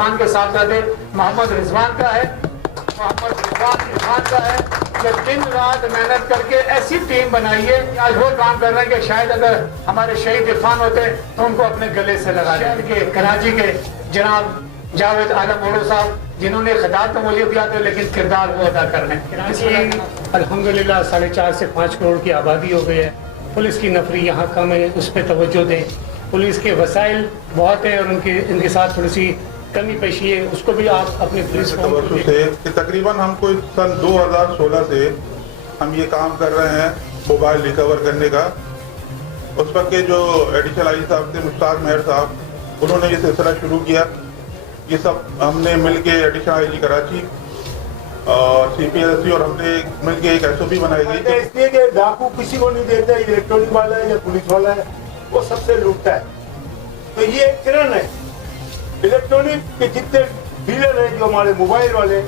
इरफान के साथ साथ मोहम्मद रिजवान का है, मोहम्मद रिजवान इरफान का है, कि दिन रात मेहनत करके ऐसी टीम बनाई है। आज वो काम कर रहे हैं कि शायद अगर हमारे शहीद इरफान होते तो उनको अपने गले से लगा शहर के कराची के जनाब जावेद आलम ओडो साहब, जिन्होंने खिताब तो मुझे दिया था लेकिन किरदार वो अदा कर रहे हैं। कराची अल्हम्दुलिल्लाह 4.5 से 5 करोड़ की आबादी हो गई है। पुलिस की नफरी यहाँ कम है, उस पर तवज्जो दें। पुलिस के वसाइल बहुत हैं और इनके साथ थोड़ी सी कमी पेशी है, उसको भी आप अपने पुलिस से तकरीबन हमको सन 2016 से हम ये काम कर रहे हैं मोबाइल रिकवर करने का। उस वक्त के जो एडिशनल आई साहब थे मुश्ताक मेहर साहब, उन्होंने ये सिलसिला शुरू किया। ये सब हमने मिल के एडिशनल आई जी कराची और CPLC और हमने मिल के एक SOP बनाई गई। इसलिए कि डाकू किसी को नहीं देता, इलेक्ट्रॉनिक वाला है या पुलिस वाला है, वो सबसे लूटता है। तो ये एक किरण है। इलेक्ट्रॉनिक के जितने डीलर हैं जो हमारे मोबाइल वाले,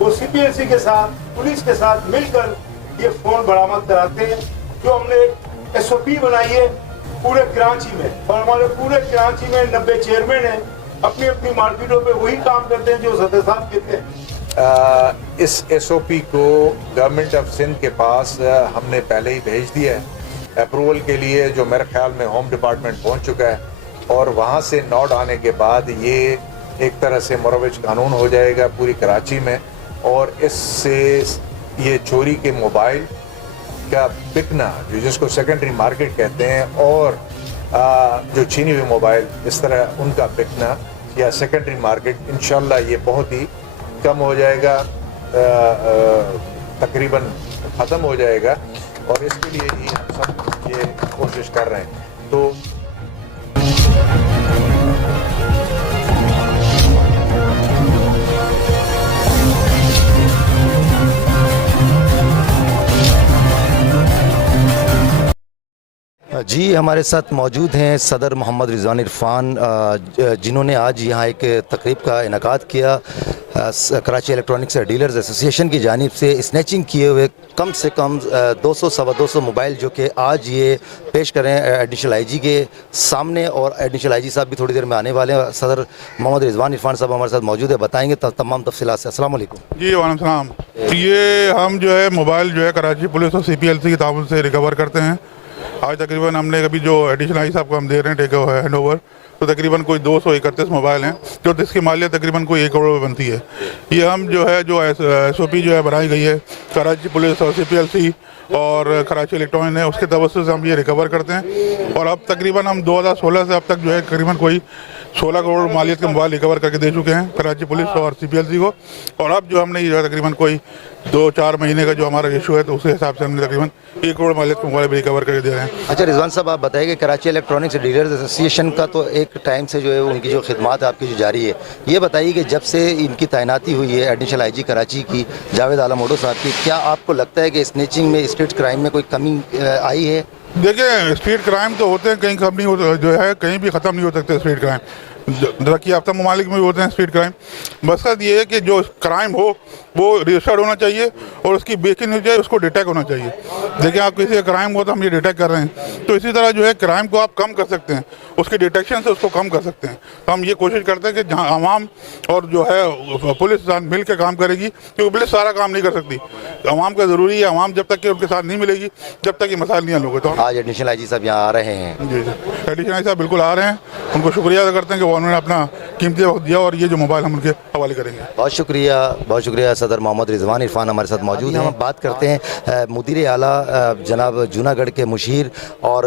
वो CPLC के साथ पुलिस के साथ मिलकर ये फोन बरामद कराते हैं। जो हमने एक SOP बनाई है पूरे कराची में, और हमारे पूरे कराची में 90 चेयरमैन हैं, अपनी अपनी मार्केटों पे वही काम करते हैं जो सदर साहब कहते हैं। इस SOP को गवर्नमेंट ऑफ सिंध के पास हमने पहले ही भेज दिया है अप्रूवल के लिए, जो मेरे ख्याल में होम डिपार्टमेंट पहुंच चुका है। और वहाँ से नोट आने के बाद ये एक तरह से मुरवज कानून हो जाएगा पूरी कराची में, और इससे ये चोरी के मोबाइल का बिकना, जो जिसको सेकेंडरी मार्केट कहते हैं, और जो छीनी हुई मोबाइल इस तरह उनका बिकना या सेकेंडरी मार्केट, इंशाल्लाह ये बहुत ही कम हो जाएगा, तकरीबन ख़त्म हो जाएगा। और इसके लिए ही हम सब ये कोशिश कर रहे हैं। तो जी, हमारे साथ मौजूद हैं सदर मोहम्मद रिजवान इरफान, जिन्होंने आज यहाँ एक तकरीब का इनकाद किया कराची इलेक्ट्रॉनिक्स डीलर्स एसोसिएशन की जानिब से। स्नैचिंग किए हुए कम से कम 200-225 मोबाइल जो कि आज ये पेश करें एडिशनल IG के सामने, और एडिशनल IG साहब भी थोड़ी देर में आने वाले हैं। सदर मोहम्मद रिजवान इरफान साहब हमारे साथ मौजूद है, बताएंगे तमाम तफसीलात से। अस्सलाम वालेकुम। जी वालेकुम सलाम। ये हम जो है मोबाइल जो है कराची पुलिस और CPLC के ताउन से रिकवर करते हैं। आज तकरीबन हमने अभी जो एडिशनल आई साहब को हम दे रहे हैं टेक हैंड ओवर, तो तकरीबन कोई 231 मोबाइल हैं, जो इसकी मालियत तकरीबन कोई 1 करोड़ बनती है। ये हम जो है जो SOP जो है बनाई गई है कराची पुलिस और CPLC और कराची इलेक्ट्रॉनिक है, उसके तवज्जो से हम ये रिकवर करते हैं। और अब तकरीबन हम 2016 से अब तक जो है तकरीबन कोई 16 करोड़ मालियत के मोबाइल रिकवर करके दे चुके हैं कराची पुलिस और CPLC को। और अब जो हमने ये तकरीबन कोई 2-4 महीने का जो हमारा इशू है, तो उस हिसाब से हमने तकरीबन 1 करोड़ मालियत के मोबाइल भी रिकवर करके दे रहे हैं। अच्छा रिजवान साहब, आप बताइए कि कराची इलेक्ट्रॉनिक्स डीलर्स एसोसिएशन का तो एक टाइम से जो है उनकी जो खिदमत आपकी जो जारी है, ये बताइए कि जब से इनकी तैनाती हुई है एडिशनल IG कराची की जावेद आलम ओडो साहब की, क्या आपको लगता है कि स्नैचिंग में, स्ट्रीट क्राइम में कोई कमी आई है? देखिए, स्ट्रीट क्राइम तो होते हैं, कहीं कम नहीं हो, जो है कहीं भी ख़त्म नहीं हो सकते स्ट्रीट क्राइम। तरक्की याफ्ता ममालिक में भी होते हैं स्ट्रीट क्राइम। मकसद ये है कि जो क्राइम हो वो रजिस्टर्ड होना चाहिए और उसकी बेकिंग हो जाए, उसको डिटेक्ट होना चाहिए। देखिए, आप किसी का क्राइम हो तो हम ये डिटेक्ट कर रहे हैं, तो इसी तरह जो है क्राइम को आप कम कर सकते हैं, उसके डिटेक्शन से उसको कम कर सकते हैं। तो हम ये कोशिश करते हैं कि जहाँ आवाम और जो है पुलिस साथ मिल के काम करेगी, क्योंकि पुलिस सारा काम नहीं कर सकती, आवाम का ज़रूरी है। आवाम जब तक कि उनके साथ नहीं मिलेगी, जब तक ये मसाइल नहीं हल होंगे। तो आज एडिशनल IG साहब यहाँ आ रहे हैं। जी जी, एडिशनल आई साहब बिल्कुल आ रहे हैं, उनको शुक्रिया अदा करते हैं कि उन्होंने अपना कीमती वक्त दिया, और ये जो मोबाइल हम उनके हवाले करेंगे। बहुत शुक्रिया। सदर मोहम्मद रिजवान इरफान हमारे साथ मौजूद हैं। हम बात करते हैं मुदीर आला जनाब जूनागढ़ के मुशीर और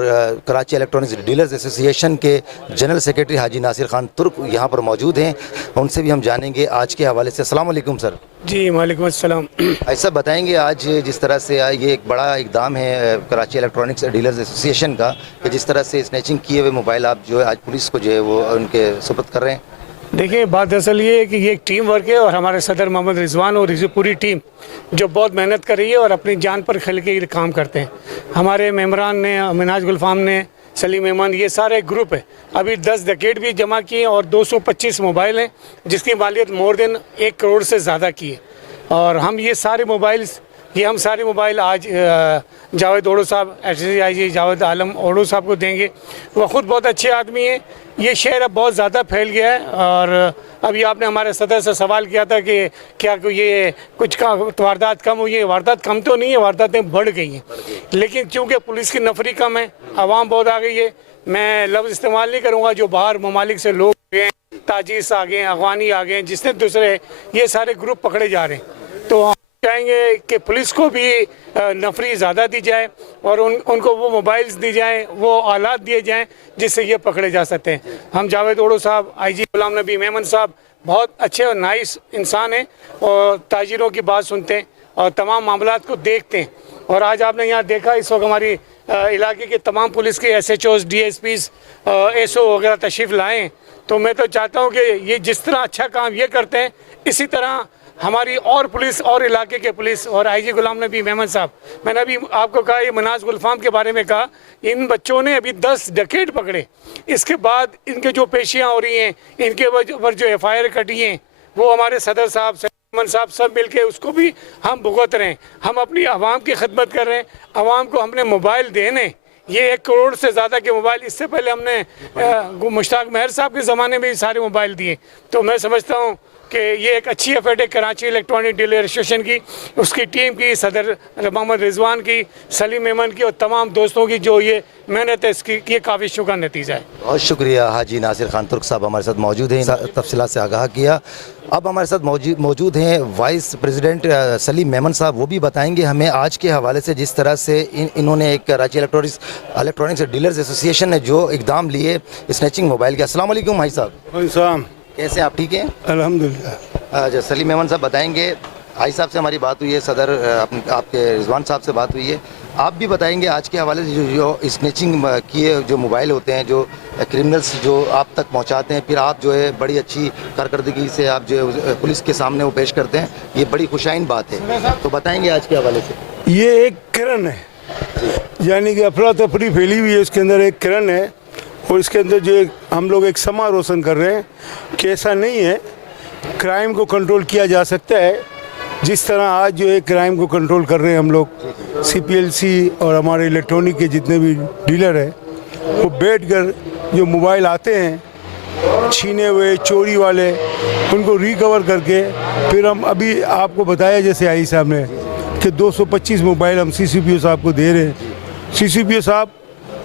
कराची इलेक्ट्रॉनिक्स डीलर्स एसोसिएशन के जनरल सेक्रेटरी हाजी नासिर खान तुर्क यहाँ पर मौजूद हैं, उनसे भी हम जानेंगे आज के हवाले से। अस्सलाम वालेकुम सर। जी वालेकुम अस्सलाम। ऐसा बताएंगे आज जिस तरह से ये एक बड़ा इकदाम है कराची इलेक्ट्रॉनिक्स डीलर्स एसोसिएशन का, कि जिस तरह से स्नैचिंग किए हुए मोबाइल आप जो है आज पुलिस को जो है वो उनके सुपुर्द कर रहे हैं। देखिए, बात असल ये है कि ये एक टीम वर्क है, और हमारे सदर मोहम्मद रिजवान और इसी पूरी टीम जो बहुत मेहनत कर रही है और अपनी जान पर खेल के ये काम करते हैं। हमारे मेम्बरान ने, मिनाज गुलफाम ने, सलीम एमान, ये सारे ग्रुप है। अभी 10 डकेट भी जमा किए और 225 मोबाइल हैं, जिसकी मालियत मोर देन 1 करोड़ से ज़्यादा की है। और हम ये सारे मोबाइल आज जावेद ओडो साहब, SSIG जावेद आलम ओडो साहब को देंगे। वो ख़ुद बहुत अच्छे आदमी हैं। ये शहर अब बहुत ज़्यादा फैल गया है और ابھی آپ نے ہمارے صدر سے سوال کیا تھا کہ کیا یہ کچھ واردات کم ہوئی ہے. واردات کم تو نہیں ہے, وارداتیں بڑھ گئی ہیں, لیکن چونکہ پولیس کی نفری کم ہے, عوام بہت آ گئی ہے. میں لفظ استعمال نہیں کروں گا, جو باہر ممالک سے لوگ گئے ہیں, تاجرس آ گئے ہیں, افغانی آ گئے ہیں, جس نے دوسرے یہ سارے گروپ پکڑے جا رہے ہیں. تو ہم چاہیں گے کہ پولیس کو بھی نفری زیادہ دی جائے اور ان کو وہ موبائلز دی جائیں, وہ آلات دیے جائیں جس سے یہ پکڑے جا سکتے ہیں. ہم جاوید اوڑو صاحب, آئی جی غلام نبی میمن صاحب بہت اچھے اور نائس انسان ہیں اور تاجروں کی بات سنتے ہیں اور تمام معاملات کو دیکھتے ہیں. اور آج آپ نے یہاں دیکھا اس وقت ہماری علاقے کے تمام پولیس کے S H Os, D S Ps, S O وغیرہ تشریف لائے ہیں. تو میں تو چاہتا ہوں کہ یہ جس طرح اچھا کام یہ کرتے ہیں اسی طرح ہماری اور پولیس اور علاقے کے پولیس اور آئی جی غلام نبی میمن صاحب, میں نے ابھی آپ کو کہا, یہ مناز گلفام کے بارے میں کہا, ان بچوں نے ابھی 10 ڈکیٹ پکڑے. اس کے بعد ان کے جو پیشیاں ہو رہی ہیں, ان کے اوپر جو ایف آئی آر کٹی ہیں, وہ ہمارے صدر صاحب میمن صاحب سب مل کے اس کو بھی ہم بھگت رہے ہیں. ہم اپنی عوام کی خدمت کر رہے ہیں. عوام کو ہم نے موبائل دینے, یہ 1 کروڑ سے زیادہ کے موبائل, اس سے پہلے ہم نے مشتاق مہر صاححب کے زمانے میں بھی سارے موبائل دیے. تو میں سمجھتا ہوں کہ یہ ایک اچھی ایفرٹ ہے کراچی الیکٹرانک ڈیلر ایسوسیشن کی, اس کی ٹیم کی, صدر محمد رضوان کی, سلیم میمن کی اور تمام دوستوں کی جو یہ محنت ہے, اس کی یہ کاوشوں کا نتیجہ ہے. بہت شکریہ حاجی ناصر خان ترک صاحب ہمارے ساتھ موجود ہیں, تفصیلات سے آگاہ کیا. اب ہمارے ساتھ موجود ہیں وائس پریزیڈنٹ سلیم میمن صاحب, وہ بھی بتائیں گے ہمیں آج کے حوالے سے جس طرح سے انہوں نے ایک کراچی الیکٹرانکس ڈیلرز ایسوسیشن نے جو اقدام لیے اسنیچنگ موبائل کے. السلام علیکم بھائی صاحب. السلام. کیسے آپ, ٹھیک ہیں؟ الحمدللہ. سلیم میمن صاحب بتائیں گے, بھائی صاحب سے ہماری بات ہوئی ہے, صدر آپ کے رضوان صاحب سے بات ہوئی ہے, آپ بھی بتائیں گے آج کے حوالے سے جو اسنیچنگ کیے جو موبائل ہوتے ہیں, جو کرمنلس جو آپ تک پہنچاتے ہیں, پھر آپ جو ہے بڑی اچھی کارکردگی سے آپ جو پولیس کے سامنے وہ پیش کرتے ہیں, یہ بڑی خوشائن بات ہے. تو بتائیں گے آج کے حوالے سے. یہ ایک کرن ہے, یعنی کہ افراتفری پھیلی ہوئی ہے, اس کے اندر ایک کرن ہے اور اس کے اندر جو ہم لوگ ایک سما روشن کر رہے ہیں کہ ایسا نہیں ہے, کرائم کو کنٹرول کیا جا سکتا ہے. جس طرح آج جو ہے کرائم کو کنٹرول کر رہے ہیں ہم لوگ, سی پی ایل سی اور ہمارے الیکٹرانک کے جتنے بھی ڈیلر ہیں, وہ بیٹھ کر جو موبائل آتے ہیں چھینے ہوئے, چوری والے, ان کو ریکور کر کے پھر ہم ابھی آپ کو بتایا جیسے آئی صاحب نے کہ 225 موبائل ہم سی پی او صاحب کو دے رہے ہیں. سی پی او صاحب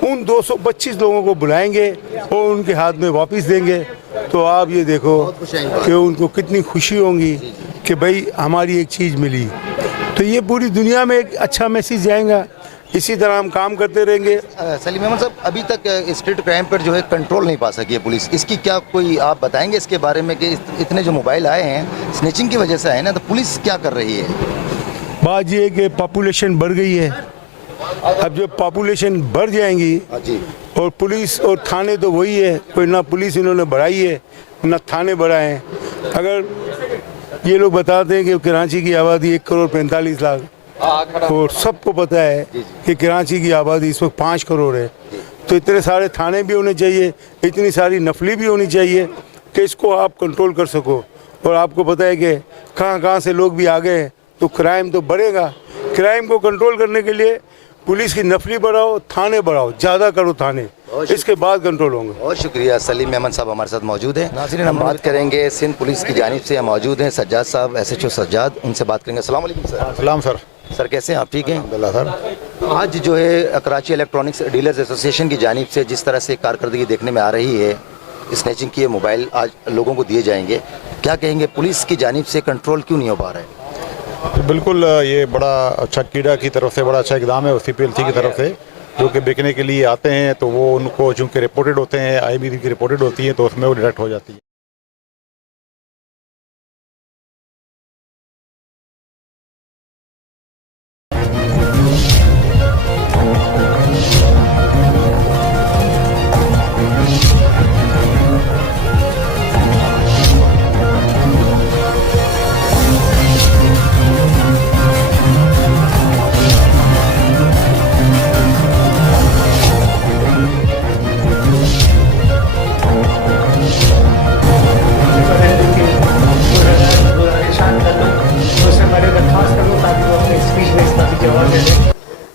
ان 225 لوگوں کو بلائیں گے اور ان کے ہاتھ میں واپس دیں گے. تو آپ یہ دیکھو کہ ان کو کتنی خوشی ہوں گی کہ بھائی ہماری ایک چیز ملی. تو یہ پوری دنیا میں ایک اچھا میسیج جائے گا. اسی طرح ہم کام کرتے رہیں گے. سلیم احمد صاحب, ابھی تک اسٹریٹ کرائم پر جو ہے کنٹرول نہیں پا سکی ہے پولیس, اس کی کیا کوئی آپ بتائیں گے اس کے بارے میں کہ اتنے جو موبائل آئے ہیں سنیچنگ کی وجہ سے آئے نا, تو پولیس کیا کر رہی ہے؟ بات یہ ہے کہ پاپولیشن بڑھ گئی ہے. اب جب پاپولیشن بڑھ جائیں گی اور پولیس اور تھانے تو وہی ہے, کوئی نہ پولیس انہوں نے بڑھائی ہے نہ تھانے بڑھائے ہیں. اگر یہ لوگ بتاتے ہیں کہ کراچی کی آبادی 1 کروڑ 45 لاکھ, اور سب کو پتہ ہے کہ کراچی کی آبادی اس وقت 5 کروڑ ہے, تو اتنے سارے تھانے بھی ہونے چاہیے, اتنی ساری نفلی بھی ہونی چاہیے کہ اس کو آپ کنٹرول کر سکو. اور آپ کو پتہ ہے کہ کہاں سے لوگ بھی آ گئے ہیں, تو کرائم تو بڑھے گا. کرائم کو کنٹرول کرنے کے لیے پولیس کی نفلی بڑھاؤ, تھانے بڑھاؤ, زیادہ کرو تھانے, اس کے بعد کنٹرول ہوں گے. بہت شکریہ. سلیم میمن صاحب ہمارے ساتھ موجود ہیں. ناظرین, ہم بات کریں گے سندھ پولیس کی جانب سے موجود ہیں سجاد صاحب, ایس ایچ او سجاد, ان سے بات کریں گے. السلام علیکم سر. سلام سر. سر کیسے ہیں آپ, ٹھیک ہیں؟ الحمدللہ سر. آج جو ہے کراچی الیکٹرانکس ڈیلرز ایسوسیشن کی جانب سے جس طرح سے کارکردگی دیکھنے میں آ رہی ہے, اسنیچنگ کیے موبائل آج لوگوں کو دیے جائیں گے, کیا کہیں گے پولیس کی جانب سے کنٹرول کیوں نہیں ہو پا رہا ہے؟ بالکل یہ بڑا اچھا کیڈا کی طرف سے بڑا اچھا اقدام ہے, سی پی ایل سی کی طرف سے, جو کہ بیچنے کے لیے آتے ہیں تو وہ ان کو چونکہ رپورٹڈ ہوتے ہیں, آئی بی کی رپورٹڈ ہوتی ہیں, تو اس میں وہ ڈیٹیکٹ ہو جاتی ہے.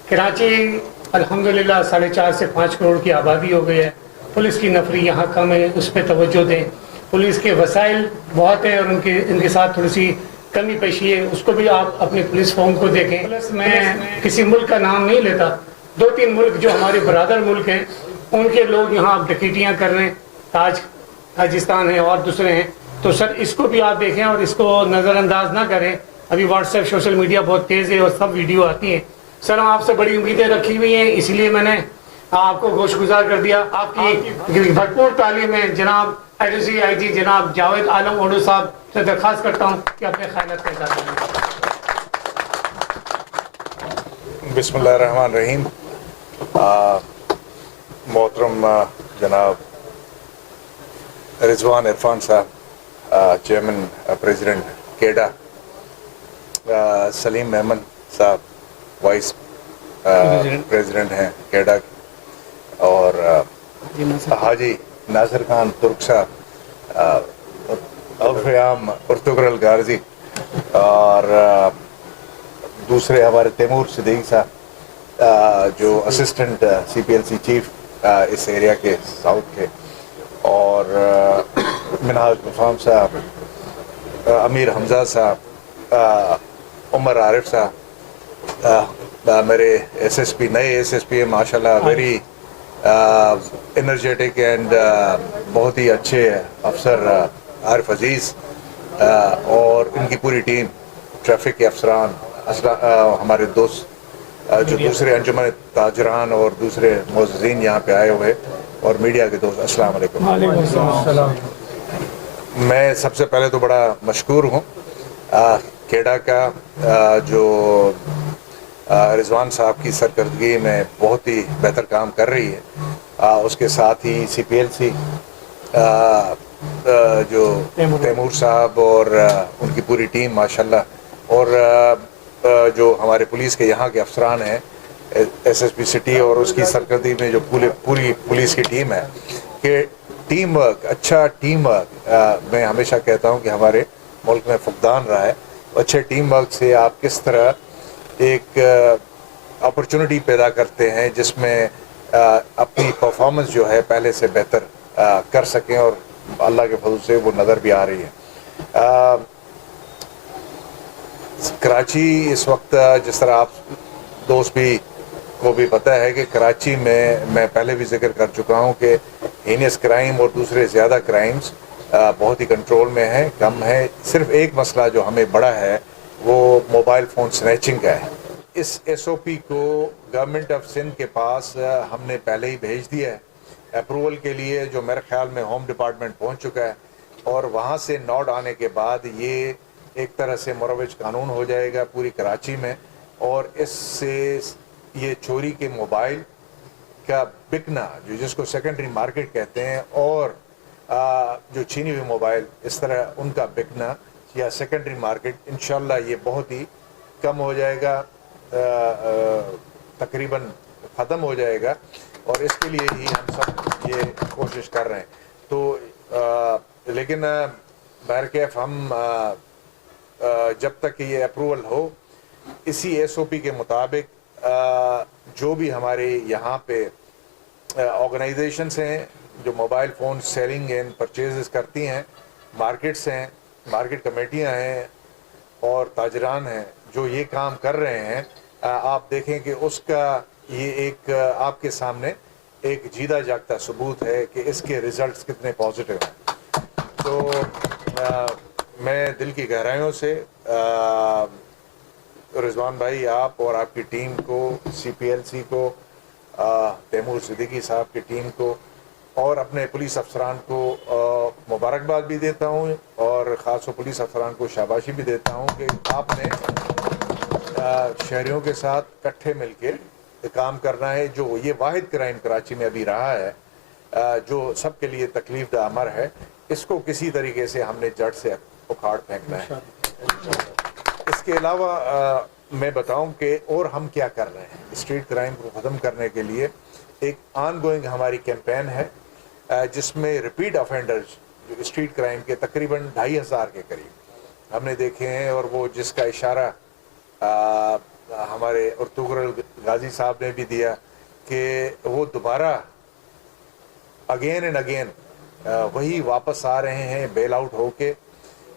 کراچی الحمدللہ 4.5 سے 5 کروڑ کی آبادی ہو گئی ہے. پولیس کی نفری یہاں کم ہے, اس پہ توجہ دیں. पुलिस के वसाइल बहुत है और इनके साथ थोड़ी सी कमी पेशी है, उसको भी आप अपने पुलिस फॉर्म को देखें। प्लस मैं किसी मुल्क का नाम नहीं लेता, 2-3 मुल्क जो हमारे बरादर मुल्क हैं उनके लोग यहाँ डकैतियाँ कर रहे हैं, ताजिस्तान है और दूसरे हैं। तो सर इसको भी आप देखें और इसको नज़रअंदाज ना करें। अभी व्हाट्सएप सोशल मीडिया बहुत तेज़ है और सब वीडियो आती हैं। सर हम आपसे बड़ी उम्मीदें रखी हुई हैं, इसलिए मैंने आपको गोशगुजार कर दिया। आपकी भरपूर तालीम है। जनाब एडिशनल आईजी जनाब जावेद आलम ओडू साहब से दरख्वास्त करता हूँ कि अपने ख्यालात का इज़हार करें। बिस्मिल्लाहिर्रहमानिर्रहीम। मोहतरम जनाब रिजवान इरफान साहब, चेयरमैन प्रेसिडेंट केडा, सलीम मेमन साहब वाइस प्रेसिडेंट हैं केडा, और हाजी नासिर खान तुर्क साहब, अल्फयाम पुर्तुगल गाजी, और दूसरे हमारे तैमूर सिद्दीकी साहब जो असिस्टेंट CPLC चीफ इस एरिया के साउथ के, और मिनहाज मुफाम साहब, अमीर हमजा साहब, उमर आरिफ साहब, मेरे SSP नए SSP है माशाल्लाह, वेरी एनर्जेटिक एंड बहुत ही अच्छे अफसर आरिफ अजीज़, और इनकी पूरी टीम, ट्रैफिक के अफसरान, हमारे दोस्त जो दूसरे अंजुमन ताजरान और दूसरे मोअज़्ज़िज़ीन यहाँ पे आए हुए, और मीडिया के दोस्त, अस्सलाम वालेकुम। मैं सबसे पहले तो बड़ा मशकूर हूँ केडा का, जो रिजवान साहब की सरकर्दगी में बहुत ही बेहतर काम कर रही है। उसके साथ ही CPLC जो तैमूर साहब और उनकी पूरी टीम माशाल्लाह, और जो हमारे पुलिस के यहाँ के अफसरान हैं, SSP सिटी और उसकी सरकर्दगी में जो पूरी पुलिस की टीम है, कि टीम वर्क, अच्छा टीम वर्क, मैं हमेशा कहता हूँ कि हमारे मुल्क में फुकदान रहा है। अच्छे टीम वर्क से आप किस तरह एक अपॉर्चुनिटी पैदा करते हैं जिसमें अपनी परफॉर्मेंस जो है पहले से बेहतर कर सकें, और अल्लाह के फजल से वो नज़र भी आ रही है। कराची इस वक्त, जिस तरह आप दोस्त भी को भी पता है कि कराची में, मैं पहले भी जिक्र कर चुका हूँ कि हीनियस क्राइम और दूसरे ज़्यादा क्राइम्स बहुत ही कंट्रोल में है, कम है। सिर्फ एक मसला जो हमें बड़ा है वो मोबाइल फ़ोन स्नैचिंग का है। इस SOP को गवर्नमेंट ऑफ सिंध के पास हमने पहले ही भेज दिया है अप्रूवल के लिए, जो मेरे ख्याल में होम डिपार्टमेंट पहुंच चुका है, और वहां से नोट आने के बाद ये एक तरह से मुरवज कानून हो जाएगा पूरी कराची में, और इससे ये चोरी के मोबाइल का बिकना, जो जिसको सेकेंडरी मार्केट कहते हैं, और जो छीनी हुई मोबाइल इस तरह उनका बिकना या सेकेंडरी मार्केट, इंशाल्लाह ये बहुत ही कम हो जाएगा, तकरीबन ख़त्म हो जाएगा, और इसके लिए ही हम सब ये कोशिश कर रहे हैं। तो लेकिन बहरकैफ हम जब तक ये अप्रूवल हो, इसी SOP के मुताबिक जो भी हमारे यहाँ पे ऑर्गेनाइजेशंस हैं जो mobile phone selling and purchase करती हैं, मार्केट्स हैं, मार्केट कमेटियाँ हैं और ताजरान हैं जो ये काम कर रहे हैं, आप देखें कि उसका ये एक आपके सामने एक जीता जागता सबूत है कि इसके रिज़ल्ट्स कितने पॉजिटिव हैं। तो मैं दिल की गहराइयों से रिजवान भाई, आप और आपकी टीम को, CPLC को, तैमूर सिद्दीकी साहब की टीम को और अपने पुलिस अफसरान को मुबारकबाद भी देता हूँ, और ख़ास तौर पुलिस अफसरान को शाबाशी भी देता हूँ कि आपने शहरियों के साथ इकट्ठे मिलकर काम करना है। जो ये वाहिद क्राइम कराची में अभी रहा है जो सबके लिए तकलीफ दा अमर है, इसको किसी तरीके से हमने जड़ से उखाड़ फेंकना है। इसके अलावा मैं बताऊं कि और हम क्या कर रहे हैं स्ट्रीट क्राइम को ख़त्म करने के लिए। एक ऑन गोइंग हमारी कैंपेन है जिसमें रिपीट ऑफेंडर्स जो स्ट्रीट क्राइम के तकरीबन 2500 के करीब हमने देखे हैं, और वो जिसका इशारा हमारे अर्तुगरुल गाजी साहब ने भी दिया कि वो दोबारा अगेन एंड अगेन وہی واپس آ رہے ہیں بیل آؤٹ ہو کے.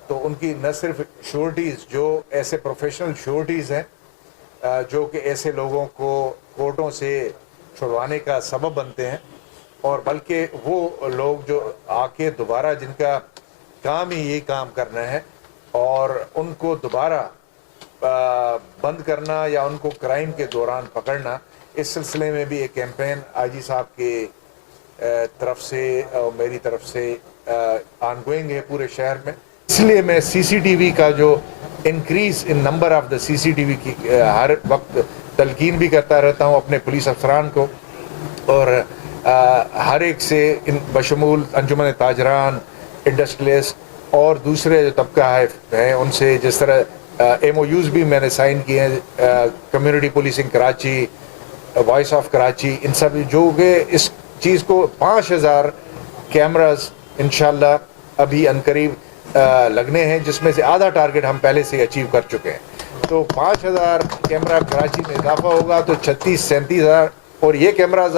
تو ان کی نہ صرف شیورٹیز جو ایسے پروفیشنل شیورٹیز ہیں جو کہ ایسے لوگوں کو کورٹوں سے چھڑوانے کا سبب بنتے ہیں, اور بلکہ وہ لوگ جو آ کے دوبارہ جن کا کام ہی یہ کام کرنا ہے اور ان کو دوبارہ بند کرنا یا ان کو کرائم کے دوران پکڑنا, اس سلسلے میں بھی ایک کیمپین آئی جی صاحب کے طرف سے اور میری طرف سے آن گوئنگ ہے پورے شہر میں. اس لیے میں سی سی ٹی وی کا جو increase in number of the C C T V کی ہر وقت تلقین بھی کرتا رہتا ہوں اپنے پولیس افسران کو, اور ہر ایک سے بشمول انجمن تاجران, انڈسٹریلسٹ اور دوسرے جو طبقہ ہیں ان سے, جس طرح ایم او یوز بھی میں نے سائن کیے ہیں, community policing Karachi, voice of Karachi, ان سب جو کہ اس چیز کو 5000 کیمراز انشاءاللہ ابھی عنقریب لگنے ہیں, جس میں سے آدھا ٹارگٹ ہم پہلے سے اچیو کر چکے ہیں. تو 5000 کیمرہ کراچی میں اضافہ ہوگا تو 36-37,000. اور یہ کیمراز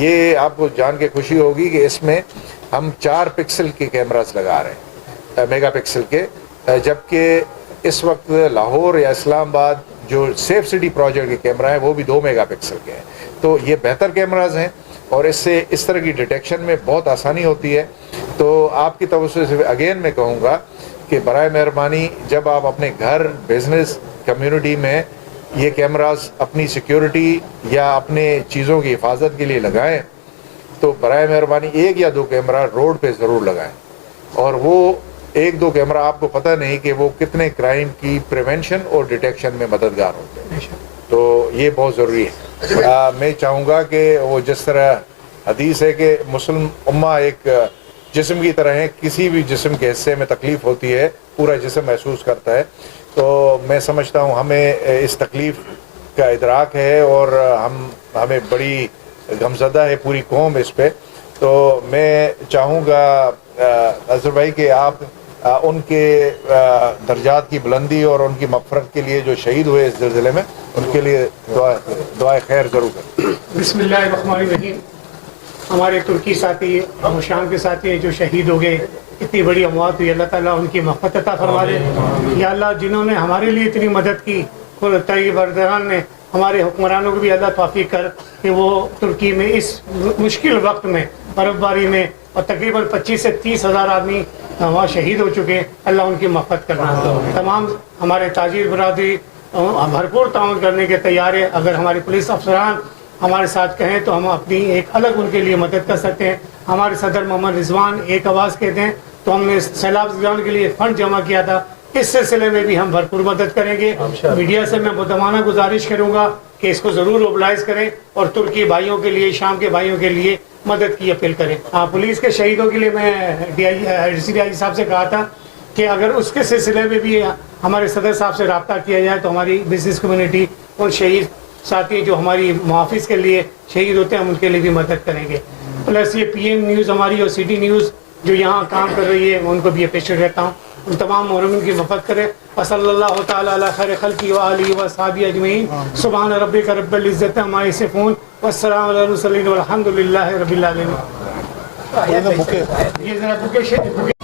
یہ آپ کو جان کے خوشی ہوگی کہ اس میں ہم 4 پکسل کے کیمراز لگا رہے ہیں, میگا پکسل کے, جبکہ اس وقت لاہور یا اسلام آباد جو سیف سٹی پروجیکٹ کے کیمرہ ہیں وہ بھی 2 میگا پکسل کے ہیں. تو یہ بہتر کیمراز ہیں اور اس سے اس طرح کی ڈیٹیکشن میں بہت آسانی ہوتی ہے. تو آپ کی توجہ سے اگین میں کہوں گا کہ برائے مہربانی جب آپ اپنے گھر, بزنس, کمیونٹی میں یہ کیمراز اپنی سیکیورٹی یا اپنے چیزوں کی حفاظت کے لیے لگائیں تو برائے مہربانی 1 یا 2 کیمرہ روڈ پہ ضرور لگائیں. اور وہ 1-2 کیمرہ آپ کو پتہ نہیں کہ وہ کتنے کرائم کی پریونشن اور ڈیٹیکشن میں مددگار ہوتے ہیں. تو یہ بہت ضروری ہے. میں چاہوں گا کہ وہ جس طرح حدیث ہے کہ مسلم امہ ایک جسم کی طرح ہے, کسی بھی جسم کے حصے میں تکلیف ہوتی ہے پورا جسم محسوس کرتا ہے. تو میں سمجھتا ہوں ہمیں اس تکلیف کا ادراک ہے اور ہمیں بڑی غمزدہ ہے پوری قوم اس پہ. تو میں چاہوں گا اظہر بھائی کہ آپ ان کے درجات کی بلندی اور ان کی مغفرت کے لیے جو شہید ہوئے اس زلزلے میں ان کے لیے دعائے خیر ضرور کریں. بسم اللہ الرحمن الرحیم. ہمارے ترکی ساتھی اور شام کے ساتھی جو شہید ہو گئے, اتنی بڑی اموات ہوئی, اللہ تعالیٰ ان کی مغفرت عطا فرما دے. یا اللہ جنہوں نے ہمارے لیے اتنی مدد کی, طیب اردگان نے ہمارے حکمرانوں کو بھی اللہ توفیق کر کہ وہ ترکی میں اس مشکل وقت میں برف باری میں اور تقریباً 25 سے 30 ہزار آدمی وہاں شہید ہو چکے ہیں. اللہ ان کی مغفرت کرنا. تمام ہمارے تاجر برادری بھرپور تعاون کرنے کے تیار ہے. اگر ہمارے پولیس افسران ہمارے ساتھ کہیں تو ہم اپنی ایک الگ ان کے لیے مدد کر سکتے ہیں. ہمارے صدر محمد رضوان ایک آواز کہتے ہیں تو ہم نے سیلاب زدگان کے لیے فنڈ جمع کیا تھا. اس سلسلے میں بھی ہم بھرپور مدد کریں گے. میڈیا سے میں مدمانہ گزارش کروں گا کہ اس کو ضرور موبلائز کریں اور ترکی بھائیوں کے لیے, شام کے بھائیوں کے لیے مدد کی اپیل کریں. پولیس کے شہیدوں کے لیے میں ڈی آئی صاحب سے کہا تھا کہ اگر اس کے سلسلے میں بھی ہمارے صدر صاحب سے رابطہ کیا جائے تو ہماری بزنس کمیونٹی اور شہید ساتھی جو ہماری محافظ کے لیے شہید ہوتے ہیں ہم ان کے لیے بھی مدد کریں گے. پلس یہ پی ایم نیوز ہماری اور سی ٹی نیوز جو یہاں کام کر رہی ہے میں ان کو بھی اپریشیٹ کرتا ہوں. ان تمام محرمین کی مغفرت کرے. وصلی اللہ تعالی علی خیر خلقہ وآلہ وصحبہ اجمعین. سبحان ربک رب العزۃ عما یصفون والسلام علی المرسلین والحمد للہ رب العالمین. یہ ذرا بکے